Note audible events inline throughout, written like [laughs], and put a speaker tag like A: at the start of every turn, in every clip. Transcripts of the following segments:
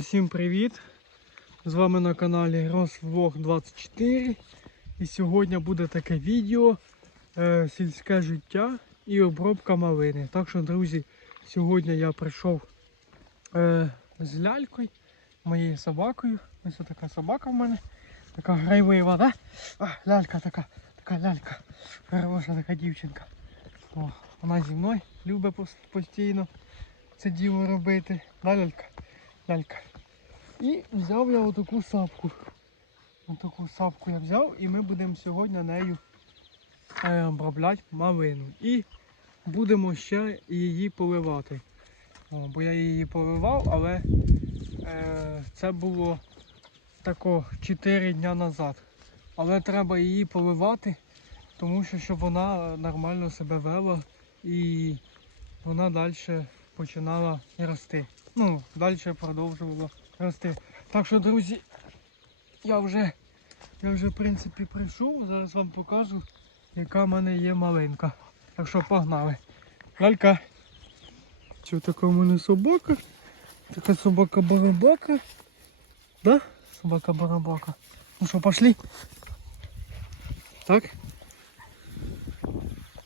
A: Всім привіт! З вами на каналі Розвлог 24 і сьогодні буде таке відео е, сільське життя і обробка малини. Так що, друзі, сьогодні я прийшов е, з лялькою, моєю собакою. Ось така собака в мене. Така грайлива, да? А, лялька така, така лялька. Хороша така дівчинка. О, вона зі мною любить постійно це діло робити. Да, лялька? Лялька. І взяв я отаку сапку. Отаку сапку я взяв і ми будемо сьогодні нею е, обробляти малину. І будемо ще її поливати. О, бо я її поливав, але е, це було тако 4 дня назад. Але треба її поливати, тому що щоб вона нормально себе вела і вона далі починала рости. Ну, далі продовжувала рости. Так що, друзі, я вже, я вже в принципі прийшов. Зараз вам покажу, яка в мене є маленька. Так що погнали. Лалька. Що така в мене собака? Така собака-барабака. Да? Собака-барабака. Ну що, пошли? Так?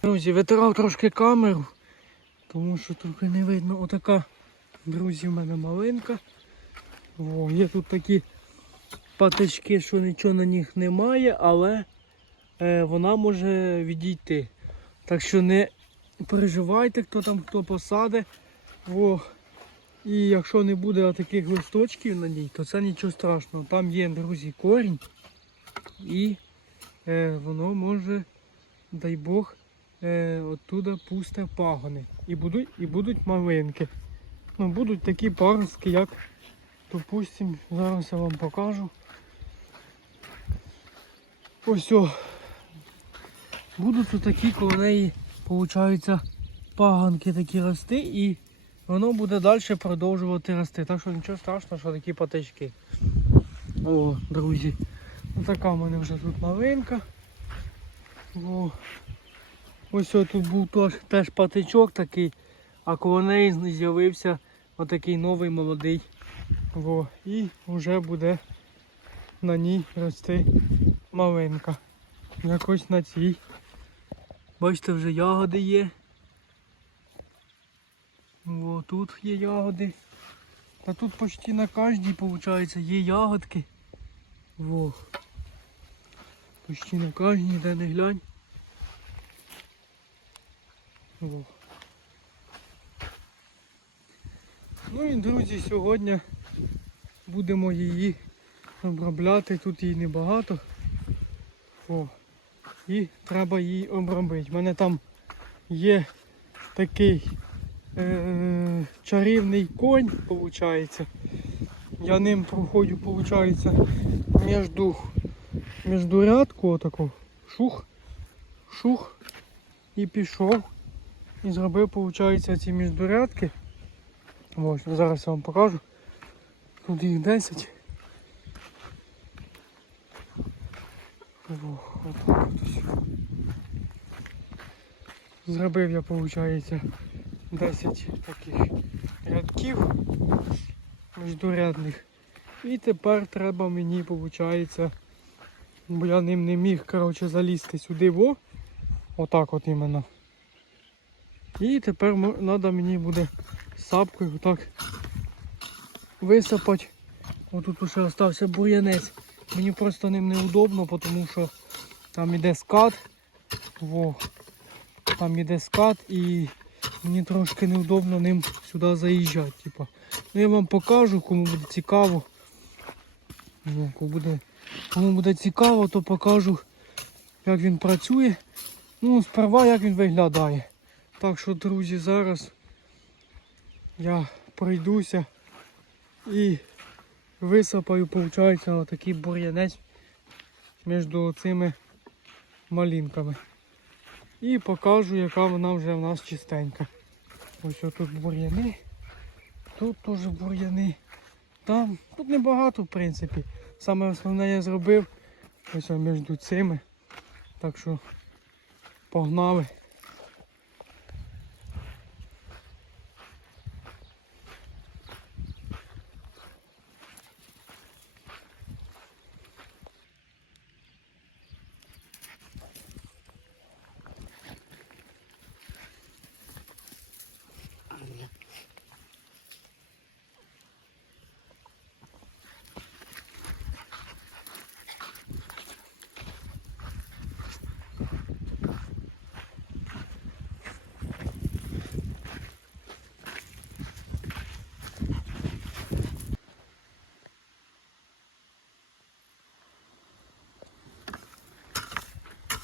A: Друзі, витирав трошки камеру, тому що трохи не видно. Отака, друзі, в мене малинка. О, є тут такі патички, що нічого на них немає, але е, вона може відійти. Так що не переживайте, хто там хто посаде. О, і якщо не буде таких листочків на ній, то це нічого страшного. Там є, друзі, корінь. І е, воно може, дай Бог, е, оттуда пусте пагони. І будуть, і будуть малинки. Ну, будуть такі паростки, як Допустим, зараз я вам покажу. Ось о. Будуть такі коло неї, виходить, паганки такі рости і воно буде далі продовжувати рости. Так що нічого страшного, що такі патички. О, друзі. Ось така в мене вже тут новинка. О. Ось о, тут був теж, теж патичок такий, а коло неї з'явився отакий новий молодий Во, і вже буде на ній рости малинка. Якось на цій. Бачите, вже ягоди є. Во, тут є ягоди. Та тут почти на кожній, виходить, є ягодки. Во. Почти на кожній, де не глянь. Во. Ну і друзі, сьогодні будемо її обробляти. Тут її небагато. О. І треба її обробити. У мене там є такий е- чарівний конь, виходить. Я ним проходжу, виходить, між, між рядку отаку. Шух, шух і пішов. І зробив, виходить, ці міждурядки. Ось, зараз я вам покажу. Тут їх 10. О, отак от. Зробив я, виходить, 10 таких рядків міждурядних. І тепер треба мені, виходить, бо я ним не міг коротше, залізти сюди во. Отак от іменно. І тепер треба мені буде сапкою отак висипати. Отут уже залишився бур'янець. Мені просто ним неудобно, тому що там іде скат. Во. Там іде скат і мені трошки неудобно ним сюди заїжджати. Типа. Ну я вам покажу, кому буде цікаво. Ну, кому, буде, кому буде цікаво, то покажу, як він працює. Ну, сперва як він виглядає. Так що, друзі, зараз я пройдуся і висипаю, виходить, такий бур'янець між цими малинками. І покажу, яка вона вже в нас чистенька. Ось тут бур'яни, тут теж бур'яни. Там, тут небагато в принципі. Саме основне я зробив ось між цими. Так що погнали.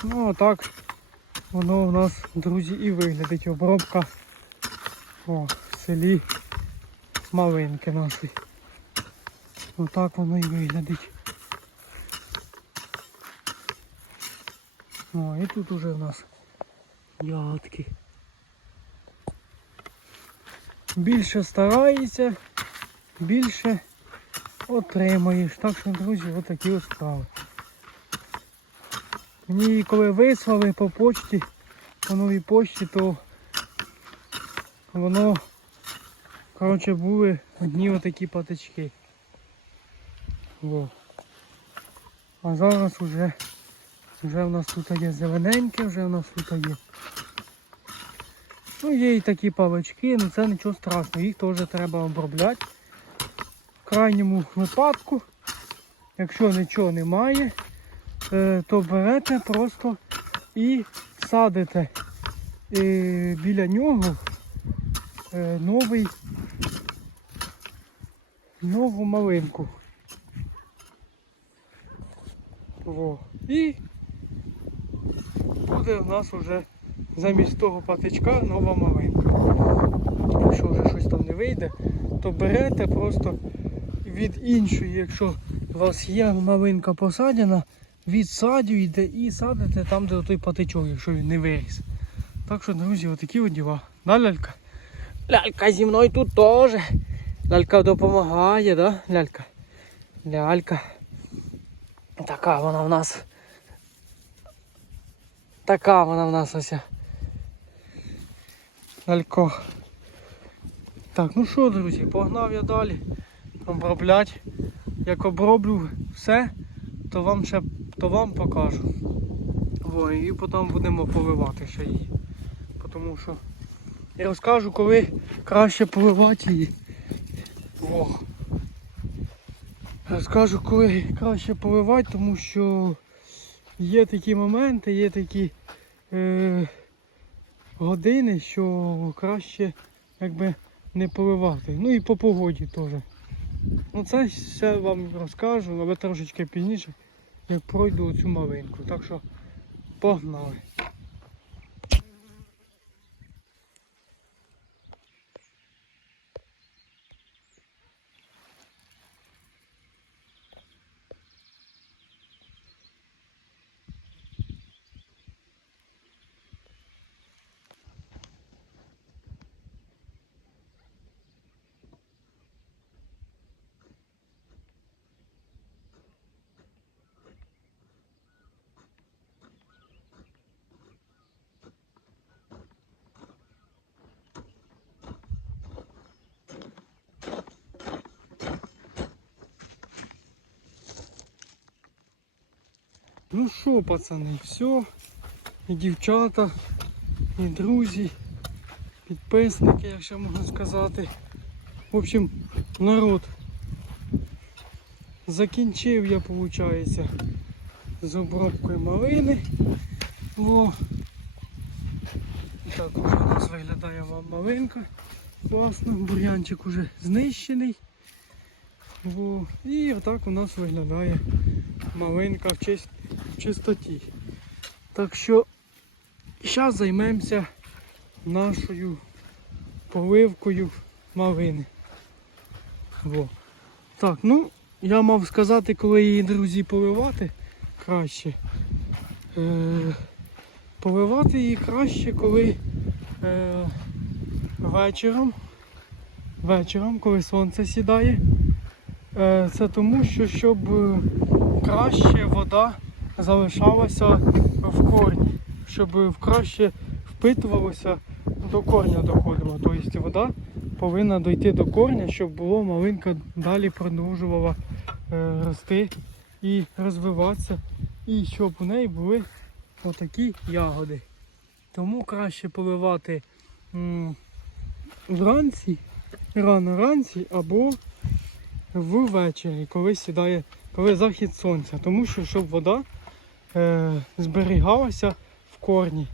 A: Ну а так воно у нас, друзі, і виглядить. Обробка о, в селі Малинки наші. Отак воно і виглядить. О, і тут уже в нас ягодки. Більше стараєшся, більше отримаєш. Так що, друзі, отакі от справи. Мені її коли вислали по почті, по новій почті, то воно, коротше, були одні отакі патички. Во. А зараз уже, вже в нас тут є зелененьке, вже в нас тут є. Ну, є і такі палички, але це нічого страшного, їх теж треба обробляти. В крайньому випадку, якщо нічого немає, то берете просто і садите е, біля нього е, новий, нову малинку. Во. І буде в нас вже замість того патичка нова малинка. Якщо вже щось там не вийде, то берете просто від іншої, якщо у вас є малинка посадена, відсадюєте і садите там, де той патичок, якщо він не виріс. Так що, друзі, отакі от діла. Да, лялька? Лялька зі мною тут теж. Лялька допомагає, да, лялька? Лялька. Така вона в нас. Така вона в нас ось. Лялько. Так, ну що, друзі, погнав я далі обробляти. Як оброблю все, то вам ще то вам покажу. Во, і потім будемо поливати ще її. Тому що я розкажу, коли краще поливати її. Во. Розкажу, коли краще поливати, тому що є такі моменти, є такі е, години, що краще якби не поливати. Ну і по погоді теж. Ну це все вам розкажу, але трошечки пізніше, як пройду цю малинку. Так що погнали. Ну що, пацани, все. І дівчата, і друзі, підписники, якщо можна сказати. В общем, народ. Закінчив я, виходить, з обробкою малини. О. Так уже у нас виглядає вам малинка. Класно, бур'янчик уже знищений. О. І отак у нас виглядає малинка в, чис... чистоті. Так що зараз займемося нашою поливкою малини. Во. Так, ну, я мав сказати, коли її, друзі, поливати краще. Е, поливати її краще, коли е, вечором, вечором, коли сонце сідає. Е, Це тому, що щоб е, краще вода залишалася в корні, щоб краще впитувалося до корня доходило. Тобто вода повинна дойти до корня, щоб було малинка далі продовжувала е, рости і розвиватися, і щоб у неї були отакі ягоди. Тому краще поливати вранці, рано вранці або ввечері, коли сідає, коли захід сонця. Тому що щоб вода е, зберігалася в корні.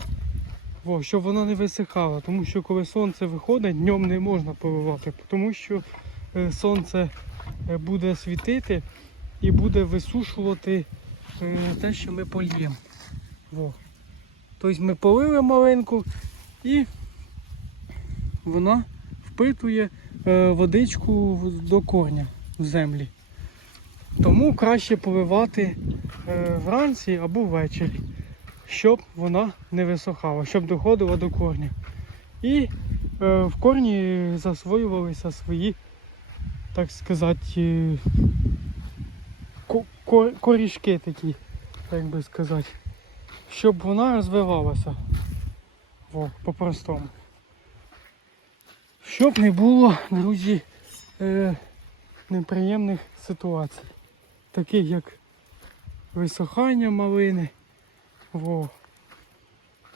A: Во, щоб вона не висихала, тому що коли сонце виходить, днем не можна поливати, тому що е, сонце е, буде світити і буде висушувати те, що ми польємо. Во. Тобто ми полили малинку і вона впитує водичку до корня в землі. Тому краще поливати е, вранці або ввечері, щоб вона не висохала, щоб доходила до корня. І е, в корні засвоювалися свої, так сказати, е, ко- ко- корішки такі, як би сказати, щоб вона розвивалася. По-простому. Щоб не було, друзі, неприємних ситуацій, таких як висохання малини, во,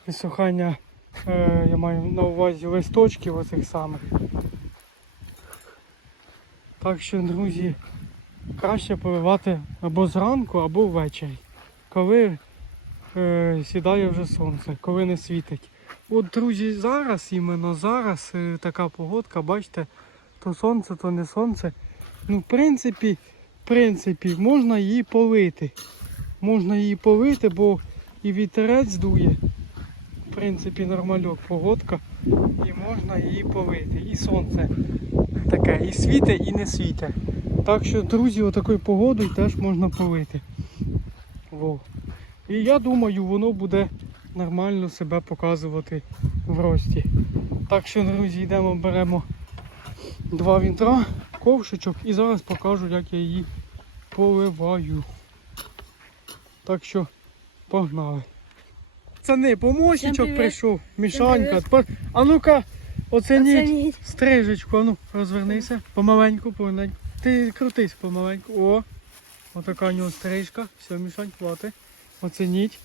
A: висохання, е, я маю на увазі листочків оцих самих. Так що, друзі, краще поливати або зранку, або ввечері, коли е, сідає вже сонце, коли не світить. От, друзі, зараз, іменно зараз е, така погодка, бачите, то сонце, то не сонце. Ну, в принципі, принципі, можна її полити. Можна її полити, бо і вітерець дує. В принципі, нормальок погодка. І можна її полити. І сонце таке, і світе, і не світе. Так що, друзі, отакою погодою теж можна полити. Во. І я думаю, воно буде нормально себе показувати в рості. Так що, друзі, йдемо, беремо два вінтра, ковшичок і зараз покажу, як я її поливаю. Так що погнали. Пацани, помощничок прийшов. Мішанька. Тепер, а ну-ка, оценіть
B: Оценіть.
A: стрижечку. А ну, розвернися. Помаленьку, помаленьку. Ти крутись помаленьку. О, отака у нього стрижка. Все, Мішань, хвати. Оценіть.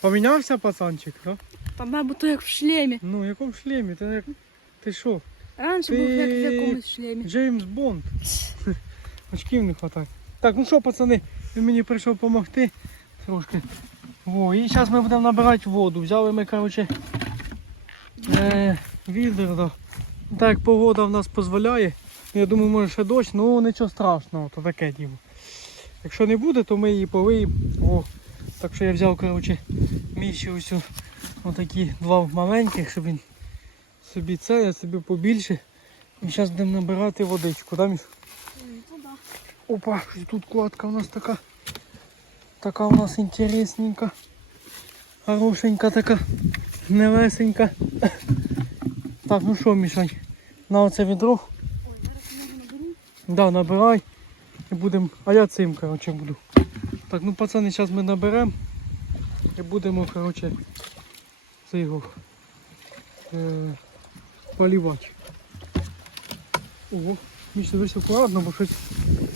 A: Помінявся пацанчик, так?
B: По-моєму, то як в шлемі.
A: Ну, в якому шлемі? Ти, як... Ти що?
B: Раніше
A: Ти-
B: був як в якомусь шлемі.
A: Джеймс Бонд. [laughs] Очків не вистачає. Так, ну що, пацани, він мені прийшов допомогти трошки. О, і зараз ми будемо набирати воду. Взяли ми, коротше, е, відер. Так як погода в нас дозволяє. Я думаю, може ще дощ, ну нічого страшного, то таке діло. Якщо не буде, то ми її полиємо. О, так що я взяв, коротше, міші ось отакі два маленьких, щоб він собі це, я собі побільше. І зараз будемо набирати водичку, да, Міш? Опа, тут кладка у нас така. Така у нас інтересненька. Хорошенька така. Невесенька. Так, ну що, Мішань, на оце відро. Да, набирай. І будемо. А я цим, коротше, буду. Так, ну пацани, зараз ми наберемо. І будемо, коротше, це його е, полівати. Ого, Міш, дивись акуратно, бо щось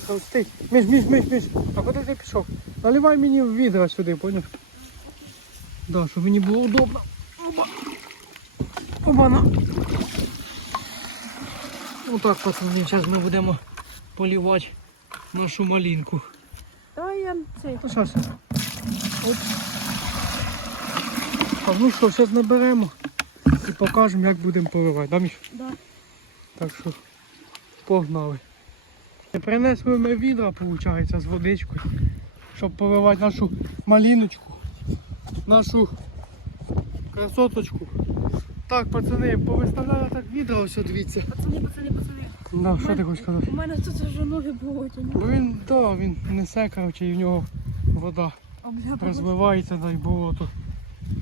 A: хрустить. Міш, міш, міш, міш. А куди ти пішов? Наливай мені в відра сюди, поняв? Да, щоб мені було удобно. Оба. Оба-на. Отак, пацани, зараз ми будемо полівати нашу малинку.
B: Давай я цей.
A: Ну, зараз. Оп. А ну що, зараз наберемо і покажемо, як будемо поливати. Да, Міш?
B: Да.
A: Так що погнали. Принесли ми відра, виходить, з водичкою, щоб поливати нашу маліночку, нашу красоточку. Так, пацани, повиставляли так відра, ось дивіться.
B: Пацани, пацани, пацани.
A: Да, що ти хочеш сказати?
B: У мене тут вже ноги болять.
A: Бо він, да, він несе, коротше, і в нього вода розливається, да, і болото.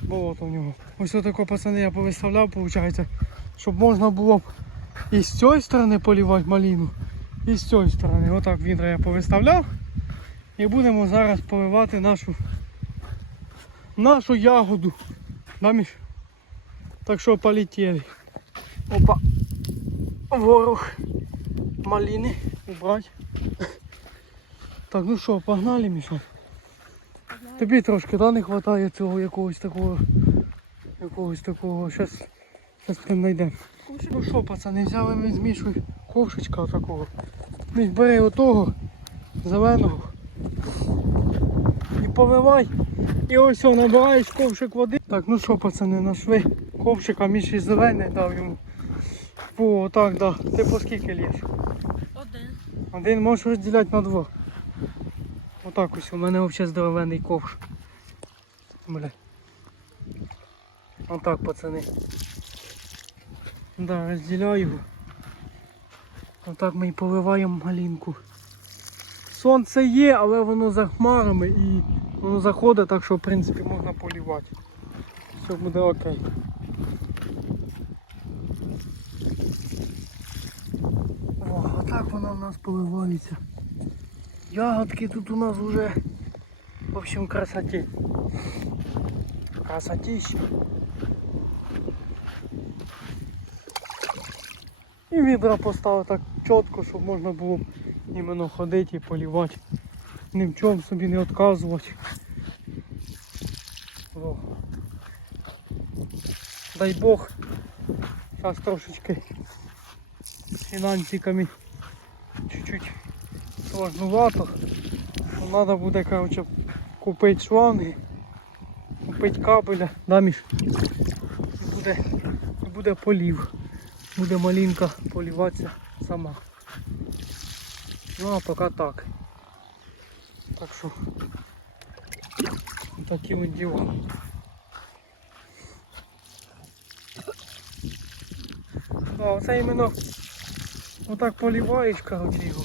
A: Болото в нього. Ось отако, пацани, я повиставляв, виходить, щоб можна було і з цієї сторони полівати маліну, і з цієї сторони. Отак відра я повиставляв. І будемо зараз поливати нашу нашу ягоду. Да, Міш? Так що полетіли. Опа. Ворог маліни убрать. Так, ну що, погнали, Міша? Тобі трошки да, не вистачає цього якогось такого. Якогось такого. Щас, щас ми знайдемо. Ну що, пацани, взяли ми з Мішою ковшечка такого. Міш бери отого зеленого. І поливай. І ось о, набираєш ковшик води. Так, ну що, пацани, нашли ковшика, Міші зелений дав йому. О, так, да. Ти по скільки ліс?
B: Один.
A: Один можеш розділяти на два. Отак ось у мене взагалі здоровенний ковш. Бля. Отак, пацани. Да, розділяю. Отак ми і поливаємо малинку. Сонце є, але воно за хмарами і воно заходить, так що в принципі можна полівати. Все буде окей. О, отак вона в нас поливається. Ягодки тут у нас вже в общем красоті. Красотища. І відра поставив так чітко, щоб можна було іменно ходити і полівати. Ні в чому собі не відказувати. О. Дай Бог. Зараз трошечки фінансиками чуть-чуть сложнувато. Треба буде, коротше, купити шланги, купити кабеля, да, Міш? І буде, і буде полів. Буде малинка поліватися сама. Ну а поки так. Так що такі от діла. А, оце іменно отак поліваєш, коротше, його,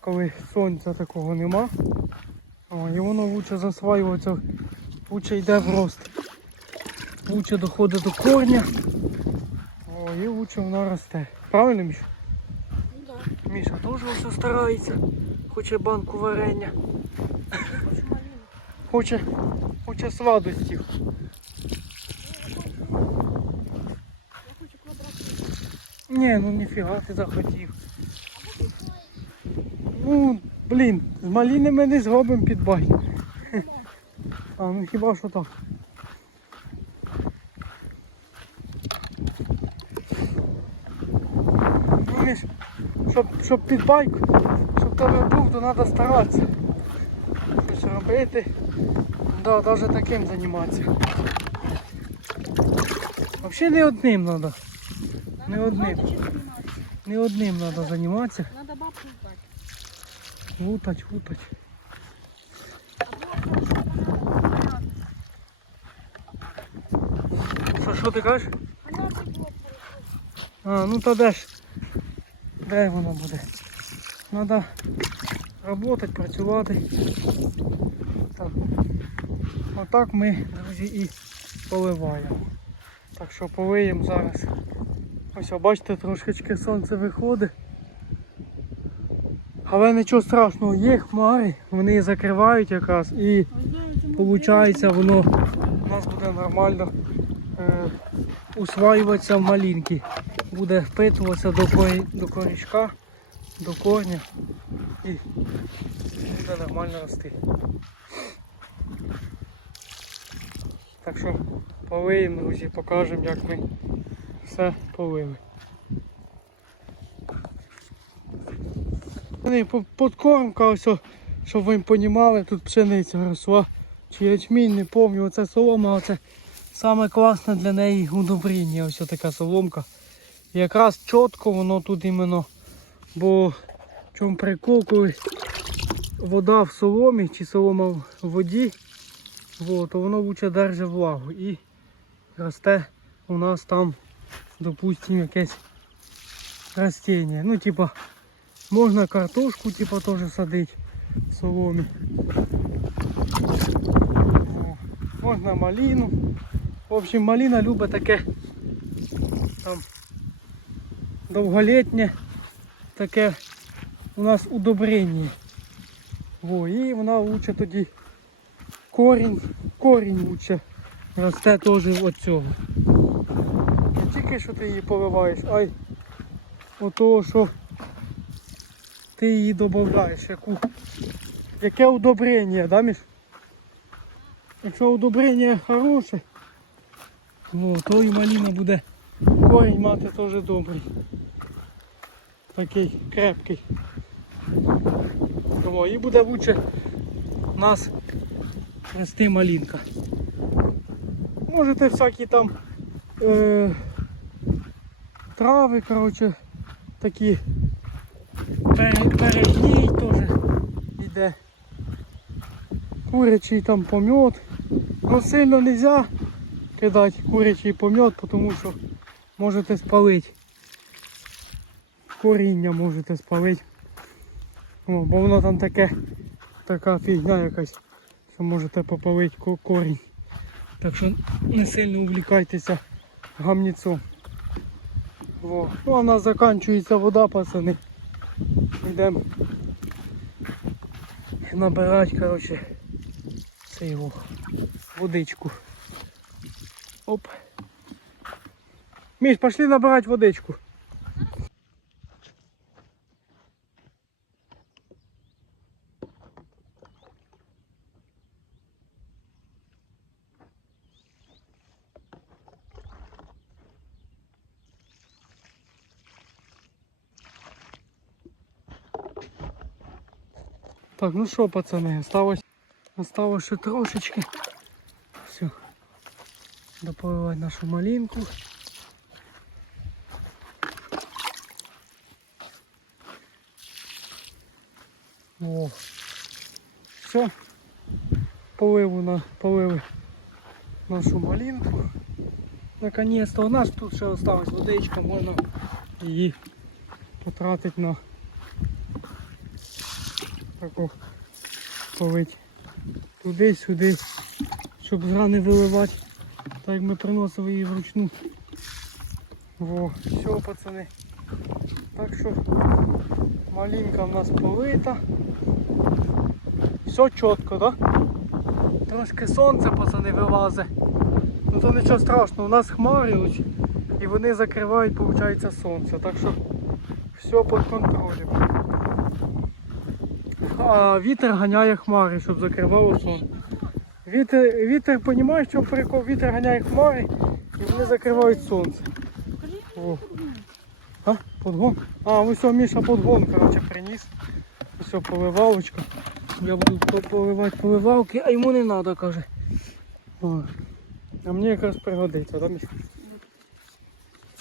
A: коли сонця такого нема. О, і воно лучше засваюється, лучше йде в рост. Лучше доходить до корня. І лучше вона росте. Правильно, Міш?
B: Ну так.
A: Міша теж все старається. Хоче банку варення. Хоче, хоче сладостів. Ні, ну ніфіга ти захотів. Ну, блін, з маліни ми не зробимо підбай. А, ну хіба що так. щоб, щоб підбайк, щоб тебе був, то треба старатися. Щось робити. Да, навіть таким займатися. Взагалі не одним треба. Не одним. Не одним треба займатися.
B: Надо бабку ждать.
A: Лутать, лутать. Що, що ти кажеш?
B: А надо було
A: А, ну та де ж? Де воно буде? Треба працювати, працювати. Так. Отак ми, друзі, і поливаємо. Так що полиємо зараз. Ось, бачите, трошечки сонце виходить. Але нічого страшного, є хмари, вони закривають якраз і Получається, воно у нас буде нормально е, усваюватися в малинки. Буде впитуватися до, корі, до корішка, до корня і буде нормально рости. Так що полиємо, друзі, покажемо, як ми все полили. Подкормка, ось, щоб ви розуміли, тут пшениця росла. Чи ячмінь, не пам'ятаю, оце солома, оце саме класне для неї удобріння, ось така соломка. Якраз чітко воно тут іменно, бо в чому прикол, коли вода в соломі чи солома в воді, во, то воно лучше держить влагу і росте у нас там, допустимо, якесь растіння. Ну, типа, можна картошку типа, теж садити в соломі. Можна малину. В общем, малина любить таке там довголітнє, таке у нас удобрення. Во, і вона лучше тоді корінь, корінь лучше росте теж від цього. Не тільки що ти її поливаєш, а й от того, що ти її додаєш, яку, яке удобрення, да, Міш? Якщо удобрення хороше, то і малина буде корінь мати теж добрий. Такий крепкий. О, і буде лучше нас рости малинка. Можете всякі там е, трави, коротше, такі перегній теж йде. Курячий там помет. Ну сильно не можна кидати курячий помет, тому що можете спалити. Коріння можете спалити. О, бо воно там таке, така фігня якась, що можете попалити корінь. Так що не сильно увлікайтеся гамніцом. Во. Ну, в нас закінчується вода, пацани. Йдемо набирати, коротше, це його водичку. Оп. Міш, пошли набирати водичку. Так, ну що, пацани, осталось, осталось ще трошечки. Все. Допливати нашу малинку. О. Все. Поливу на полили нашу малинку. Наконец-то у нас тут ще осталась водичка, можна її потратити на таку полить туди-сюди, щоб з рани виливати. Так як ми приносили її вручну. Во, все, пацани. Так що малинка в нас полита. Все чітко, так? Трошки сонце, пацани, вилазить. Ну то нічого страшного, у нас хмари і вони закривають, виходить, сонце. Так що все під контролем. А вітер ганяє хмари, щоб закривало сон. Вітер, вітер, розумієш, що прикол? Вітер ганяє хмари і вони закривають сонце. О. А, подгон? А, ось Міша подгон, коротше, приніс. Все, поливалочка. Я буду поливати поливалки, а йому не треба, каже. О. А мені якраз пригодиться, так, Міша?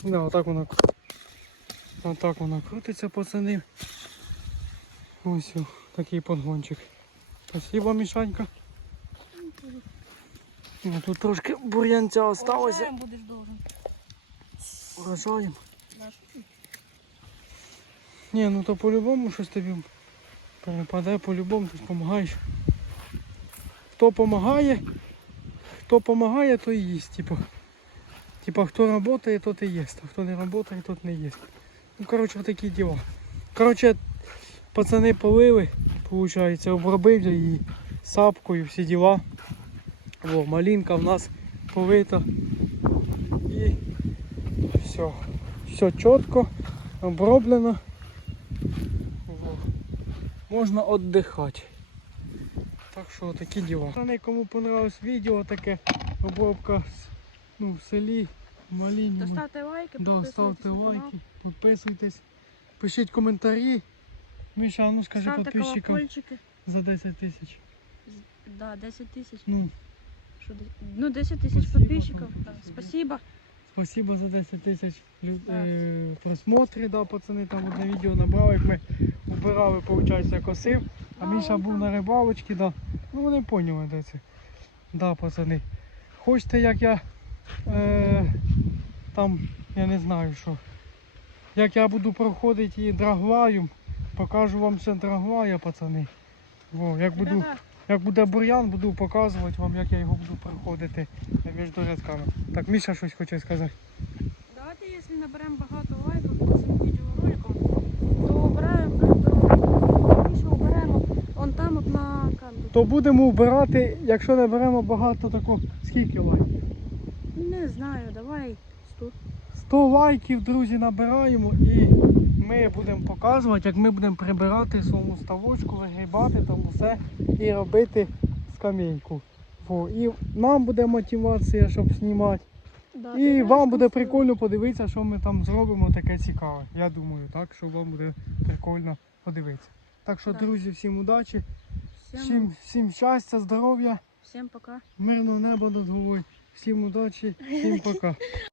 A: Да, отак вона. Отак вона крутиться, пацани. Ось такий подгончик. Спасибо, Мішанька. Ну, тут трошки бур'янця осталося.
B: Урожаєм будеш должен.
A: Вражаємо. Ні, ну то по-любому щось тобі перепаде, по-любому ти допомагаєш. Хто допомагає, хто допомагає, то і їсть. Типа, типа хто працює, тот і їсть, а хто не працює, тот не їсть. Ну, коротше, такі діла. Коротше, пацани полили, виходить, обробив я її сапкою, всі діла. О, малинка в нас полита. І все. Все чітко, оброблено. Во. Можна віддихати. Так що такі діла. Пацани, кому понравилось відео таке, обробка с- ну, в селі, в малині.
B: То ставте лайки,
A: Да, ставте лайки, підписуйтесь, пишіть коментарі. Міша, ну скажи
B: Ставте
A: підписчикам
B: колокольчики.
A: за 10 тисяч.
B: Да, 10 тисяч.
A: Ну,
B: Що Ну, 10 тисяч
A: Спасибо,
B: підписчиків. Да.
A: спасибо.
B: Спасибо.
A: спасибо за 10 тисяч лю-
B: Так.
A: е, просмотрів, да, пацани, там одне відео набрали, як ми убирали, виходить, косив. А
B: Да,
A: Міша був
B: там.
A: на рибалочці, да. Ну вони поняли, де це. Да, пацани. Хочете, як я е, там, я не знаю що. Як я буду проходити і драглаю, покажу вам все драглая, пацани. Во, як буду, як буде бур'ян, буду показувати вам, як я його буду проходити між рядками. Так, Міша щось хоче сказати.
B: Давайте, якщо наберемо багато лайків під цим відеороликом, то обираємо, то більше оберемо он там от на камеру.
A: То будемо вбирати, якщо не беремо багато тако, скільки лайків?
B: Не знаю, давай 100.
A: 100 лайків, друзі, набираємо і ми будемо показувати, як ми будемо прибирати своєму ставочку, вигрібати там усе і робити скамейку. Во. І нам буде мотивація, щоб знімати.
B: Да,
A: І вам буде прикольно подивитися, що ми там зробимо таке цікаве. Я думаю, так, що вам буде прикольно подивитися. Так що,
B: Так.
A: друзі, всім удачі,
B: Всім,
A: всім, всім щастя, здоров'я,
B: всім пока.
A: мирного неба над головою, всім удачі, всім пока. [laughs]